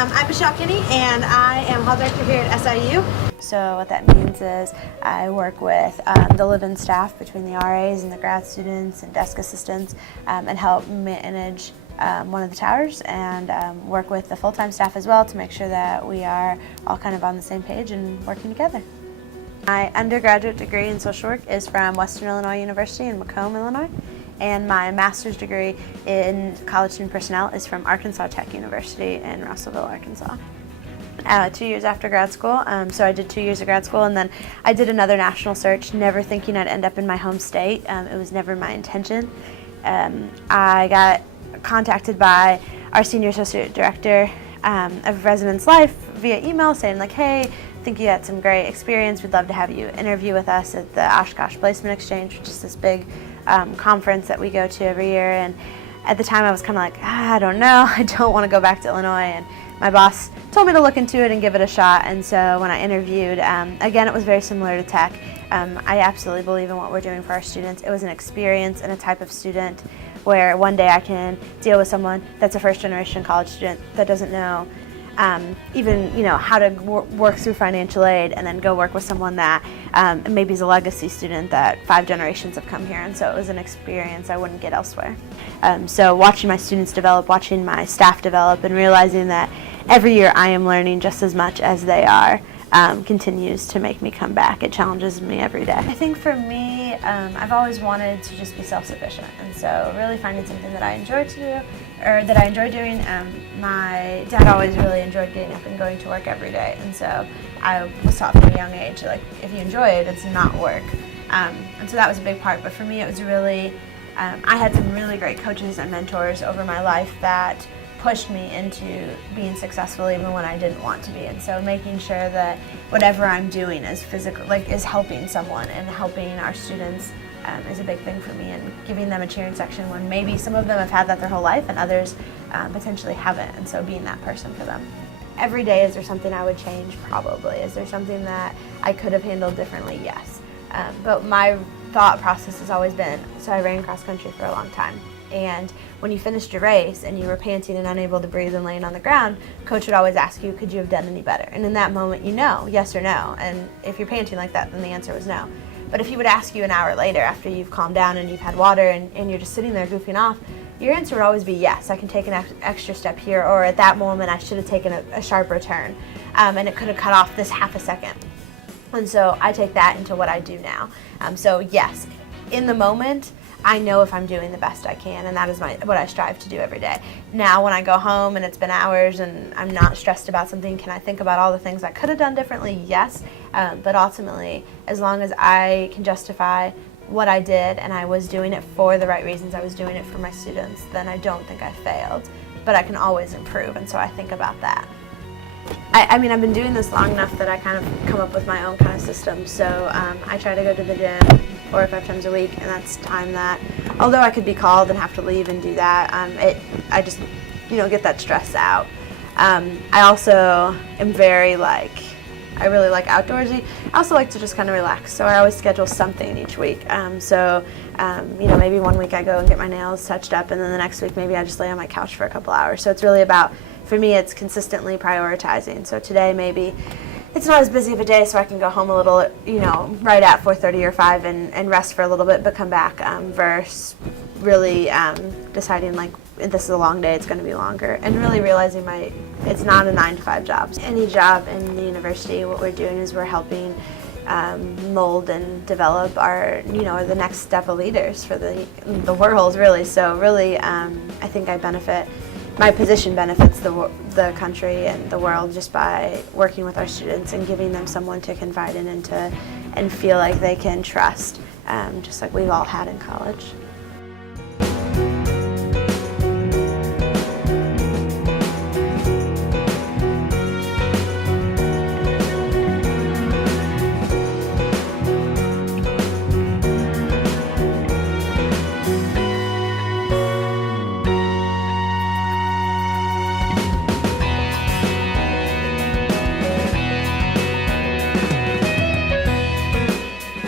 I'm Michelle Kinney, and I am hall director here at SIU. So what that means is I work with the live-in staff between the RAs and the grad students and desk assistants and help manage one of the towers and work with the full-time staff as well to make sure that we are all kind of on the same page and working together. My undergraduate degree in social work is from Western Illinois University in Macomb, Illinois. And my master's degree in college student personnel is from Arkansas Tech University in Russellville, Arkansas. 2 years after grad school, so I did 2 years of grad school, and then I did another national search, never thinking I'd end up in my home state. It was never my intention. I got contacted by our senior associate director of residence life via email saying like, hey, I think you had some great experience. We'd love to have you interview with us at the Oshkosh Placement Exchange, which is this big conference that we go to every year. And at the time I was kind of like, I don't know, I don't want to go back to Illinois. And my boss told me to look into it and give it a shot. And so when I interviewed, again, it was very similar to tech. I absolutely believe in what we're doing for our students. It was an experience and a type of student where one day I can deal with someone that's a first-generation college student that doesn't know even how to work through financial aid, and then go work with someone that maybe is a legacy student that 5 generations have come here, and so it was an experience I wouldn't get elsewhere. So watching my students develop, watching my staff develop, and realizing that every year I am learning just as much as they are continues to make me come back. It challenges me every day. I think for me, I've always wanted to just be self-sufficient, and so really finding something that I enjoy to do, or that I enjoy doing. My dad always really enjoyed getting up and going to work every day, and so I was taught from a young age, like, if you enjoy it, it's not work. And so that was a big part, but for me it was really, I had some really great coaches and mentors over my life that pushed me into being successful even when I didn't want to be. And so making sure that whatever I'm doing is is helping someone and helping our students is a big thing for me, and giving them a cheering section when maybe some of them have had that their whole life and others potentially haven't, and so being that person for them. Every day, is there something I would change? Probably. Is there something that I could have handled differently? Yes. But my thought process has always been, so I ran cross country for a long time. And when you finished your race and you were panting and unable to breathe and laying on the ground, coach would always ask you, could you have done any better? And in that moment, yes or no. And if you're panting like that, then the answer was no. But if he would ask you an hour later after you've calmed down and you've had water and you're just sitting there goofing off, your answer would always be yes, I can take an extra step here, or at that moment I should have taken a sharper turn, and it could have cut off this half a second. And so I take that into what I do now. So yes, in the moment, I know if I'm doing the best I can, and that is what I strive to do every day. Now when I go home and it's been hours and I'm not stressed about something, can I think about all the things I could have done differently? Yes, but ultimately, as long as I can justify what I did and I was doing it for the right reasons, I was doing it for my students, then I don't think I failed. But I can always improve, and so I think about that. I mean, I've been doing this long enough that I kind of come up with my own kind of system. So I try to go to the gym 4 or 5 times a week, and that's time that, although I could be called and have to leave and do that, I just, get that stress out. I also am very I really like outdoorsy. I also like to just kind of relax, so I always schedule something each week. Maybe one week I go and get my nails touched up, and then the next week maybe I just lay on my couch for a couple hours. So it's really about, for me, it's consistently prioritizing. So today maybe it's not as busy of a day, so I can go home a little, right at 4:30 or 5 and rest for a little bit, but come back, versus really deciding this is a long day, it's going to be longer, and really realizing it's not a 9-to-5 job. Any job in the university, what we're doing is we're helping mold and develop our, the next step of leaders for the world, really. So really, I think my position benefits the country and the world just by working with our students and giving them someone to confide in and feel like they can trust, just like we've all had in college.